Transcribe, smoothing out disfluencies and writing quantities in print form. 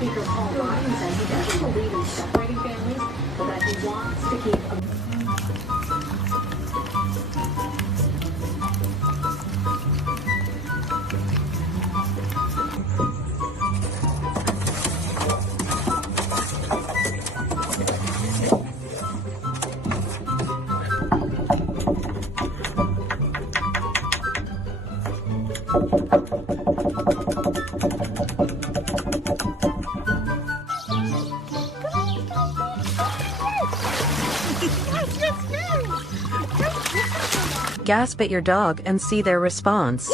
Speaker Paul Ryan says he doesn't believe in separating families, but that he wants to keep Gasp at your dog and see their response.